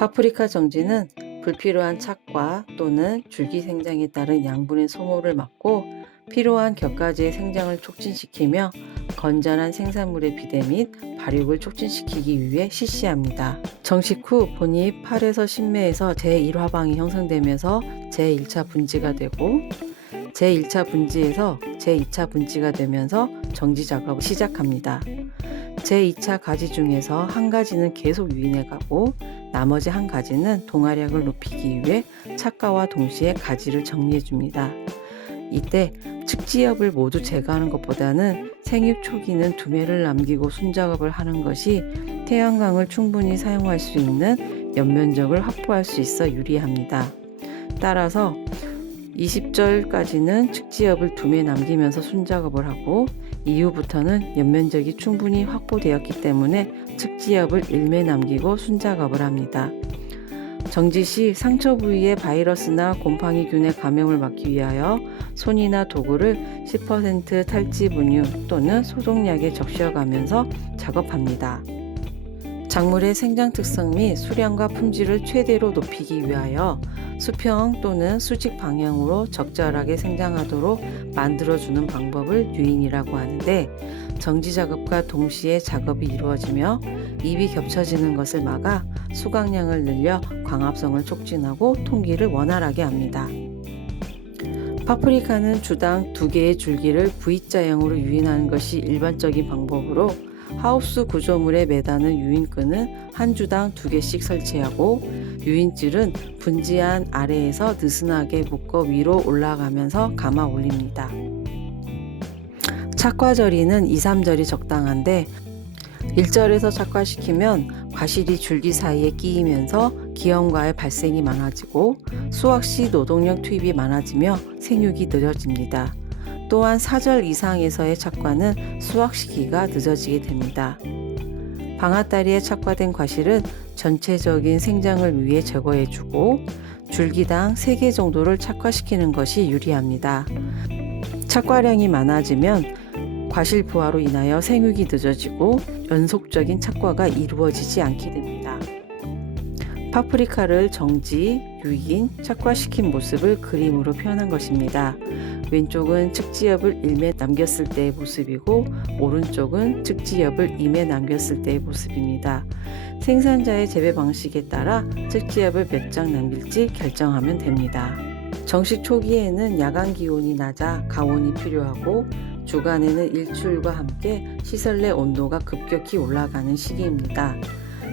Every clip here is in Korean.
파프리카 정지는 불필요한 착과 또는 줄기 생장에 따른 양분의 소모를 막고 필요한 곁가지의 생장을 촉진시키며 건전한 생산물의 비대 및 발육을 촉진시키기 위해 실시합니다. 정식 후 본이 8에서 10매에서 제1화방이 형성되면서 제1차 분지가 되고 제1차 분지에서 제2차 분지가 되면서 정지 작업을 시작합니다. 제2차 가지 중에서 한 가지는 계속 유인해 가고 나머지 한 가지는 동화력을 높이기 위해 착과와 동시에 가지를 정리해 줍니다. 이때 측지엽을 모두 제거하는 것보다는 생육 초기는 두매를 남기고 순작업을 하는 것이 태양광을 충분히 사용할 수 있는 연면적을 확보할 수 있어 유리합니다. 따라서 20절까지는 측지엽을 두매 남기면서 순작업을 하고 이후부터는 연면적이 충분히 확보되었기 때문에 측지엽을 1매 남기고 순작업을 합니다. 정지 시 상처 부위에 바이러스나 곰팡이균의 감염을 막기 위하여 손이나 도구를 10% 탈지 분유 또는 소독약에 적셔가면서 작업합니다. 작물의 생장 특성 및 수량과 품질을 최대로 높이기 위하여 수평 또는 수직 방향으로 적절하게 생장하도록 만들어주는 방법을 유인이라고 하는데, 정지 작업과 동시에 작업이 이루어지며 잎이 겹쳐지는 것을 막아 수강량을 늘려 광합성을 촉진하고 통기를 원활하게 합니다. 파프리카는 주당 2개의 줄기를 V자형으로 유인하는 것이 일반적인 방법으로 하우스 구조물에 매다는 유인끈은 한 주당 2개씩 설치하고 유인줄은 분지한 아래에서 느슨하게 묶어 위로 올라가면서 감아 올립니다. 착과절이는 2, 3절이 적당한데 1절에서 착과시키면 과실이 줄기 사이에 끼이면서 기형과의 발생이 많아지고 수확 시 노동력 투입이 많아지며 생육이 느려집니다. 또한 4절 이상에서의 착과는 수확 시기가 늦어지게 됩니다. 방아다리에 착과된 과실은 전체적인 생장을 위해 제거해주고 줄기당 3개 정도를 착과시키는 것이 유리합니다. 착과량이 많아지면 과실 부하로 인하여 생육이 늦어지고 연속적인 착과가 이루어지지 않게 됩니다. 파프리카를 정지, 유인, 착과시킨 모습을 그림으로 표현한 것입니다. 왼쪽은 측지엽을 1매 남겼을 때의 모습이고 오른쪽은 측지엽을 2매 남겼을 때의 모습입니다. 생산자의 재배 방식에 따라 측지엽을 몇 장 남길지 결정하면 됩니다. 정식 초기에는 야간 기온이 낮아 가온이 필요하고 주간에는 일출과 함께 시설 내 온도가 급격히 올라가는 시기입니다.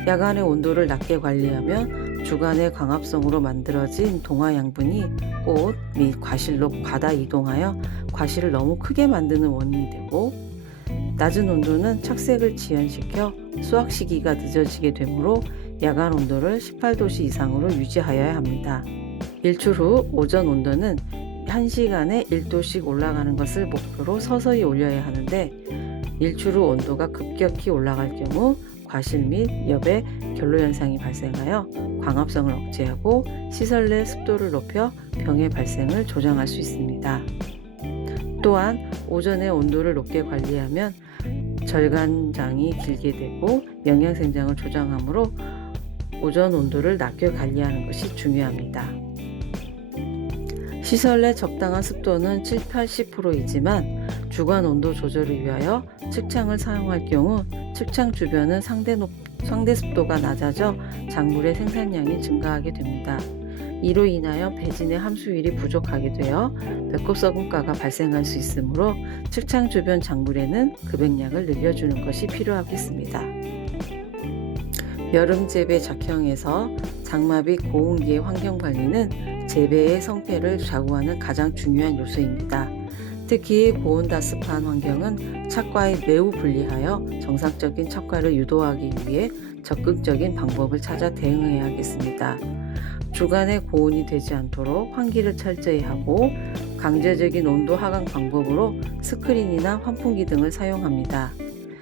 야간의 온도를 낮게 관리하면 주간의 광합성으로 만들어진 동화 양분이 꽃 및 과실로 과다 이동하여 과실을 너무 크게 만드는 원인이 되고, 낮은 온도는 착색을 지연시켜 수확 시기가 늦어지게 되므로 야간 온도를 18도씨 이상으로 유지하여야 합니다. 일출 후 오전 온도는 1시간에 1도씩 올라가는 것을 목표로 서서히 올려야 하는데, 일출 후 온도가 급격히 올라갈 경우 과실 및 엽의 결로 현상이 발생하여 광합성을 억제하고 시설 내 습도를 높여 병의 발생을 조정할 수 있습니다. 또한 오전에 온도를 높게 관리하면 절간장이 길게 되고 영양생장을 조정하므로 오전 온도를 낮게 관리하는 것이 중요합니다. 시설 내 적당한 습도는 7-80%이지만 주간 온도 조절을 위하여 측창을 사용할 경우 측창 주변은 상대 습도가 낮아져 작물의 생산량이 증가하게 됩니다. 이로 인하여 배진의 함수율이 부족하게 되어 배꼽 썩음가가 발생할 수 있으므로 측창 주변 작물에는 급액량을 늘려주는 것이 필요하겠습니다. 여름 재배 작형에서 장마 및 고온기의 환경 관리는 재배의 성패를 좌우하는 가장 중요한 요소입니다. 특히 고온다습한 환경은 착과에 매우 불리하여 정상적인 착과를 유도하기 위해 적극적인 방법을 찾아 대응해야겠습니다. 주간에 고온이 되지 않도록 환기를 철저히 하고 강제적인 온도 하강 방법으로 스크린이나 환풍기 등을 사용합니다.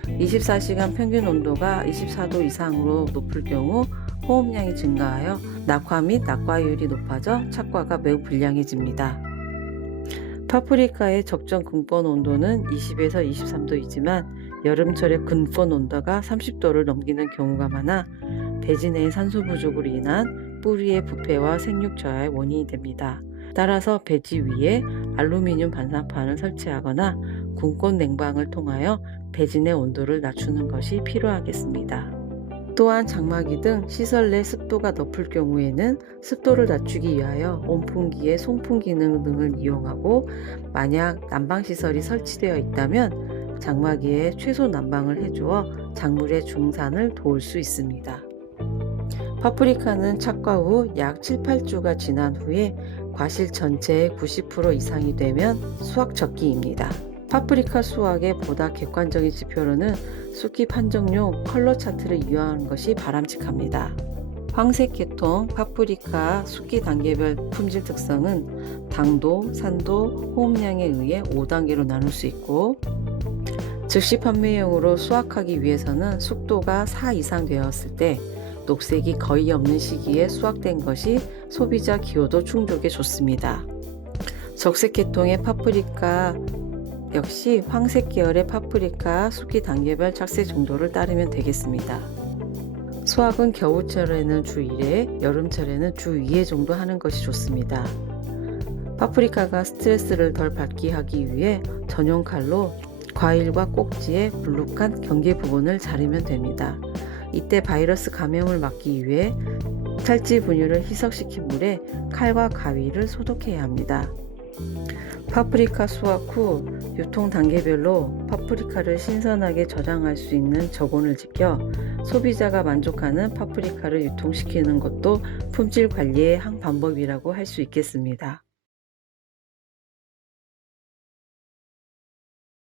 24시간 평균 온도가 24도 이상으로 높을 경우 호흡량이 증가하여 낙화 및 낙과율이 높아져 착과가 매우 불량해집니다. 파프리카의 적정 근본 온도는 20에서 23도이지만 여름철의 근본 온도가 30도를 넘기는 경우가 많아 배지 내의 산소 부족으로 인한 뿌리의 부패와 생육 저하의 원인이 됩니다. 따라서 배지 위에 알루미늄 반사판을 설치하거나 군권 냉방을 통하여 배지 내 온도를 낮추는 것이 필요하겠습니다. 또한 장마기 등 시설 내 습도가 높을 경우에는 습도를 낮추기 위하여 온풍기의 송풍 기능 등을 이용하고, 만약 난방시설이 설치되어 있다면 장마기에 최소 난방을 해주어 작물의 중산을 도울 수 있습니다. 파프리카는 착과 후 약 7, 8주가 지난 후에 과실 전체의 90% 이상이 되면 수확 적기입니다. 파프리카 수확의 보다 객관적인 지표로는 쑥기 판정용 컬러 차트를 이용하는 것이 바람직합니다. 황색 계통 파프리카 쑥기 단계별 품질 특성은 당도, 산도, 호흡량에 의해 5단계로 나눌 수 있고, 즉시 판매용으로 수확하기 위해서는 숙도가 4 이상 되었을 때 녹색이 거의 없는 시기에 수확된 것이 소비자 기호도 충족에 좋습니다. 적색 계통의 파프리카 역시 황색 계열의 파프리카 쑥기 단계별 착색 정도를 따르면 되겠습니다. 수확은 겨울철에는 주 1회, 여름철에는 주 2회 정도 하는 것이 좋습니다. 파프리카가 스트레스를 덜 받게 하기 위해 전용 칼로 과일과 꼭지의 불룩한 경계 부분을 자르면 됩니다. 이때 바이러스 감염을 막기 위해 탈지 분유를 희석시킨 물에 칼과 가위를 소독해야 합니다. 파프리카 수확 후 유통 단계별로 파프리카를 신선하게 저장할 수 있는 저온을 지켜 소비자가 만족하는 파프리카를 유통시키는 것도 품질 관리의 한 방법이라고 할 수 있겠습니다.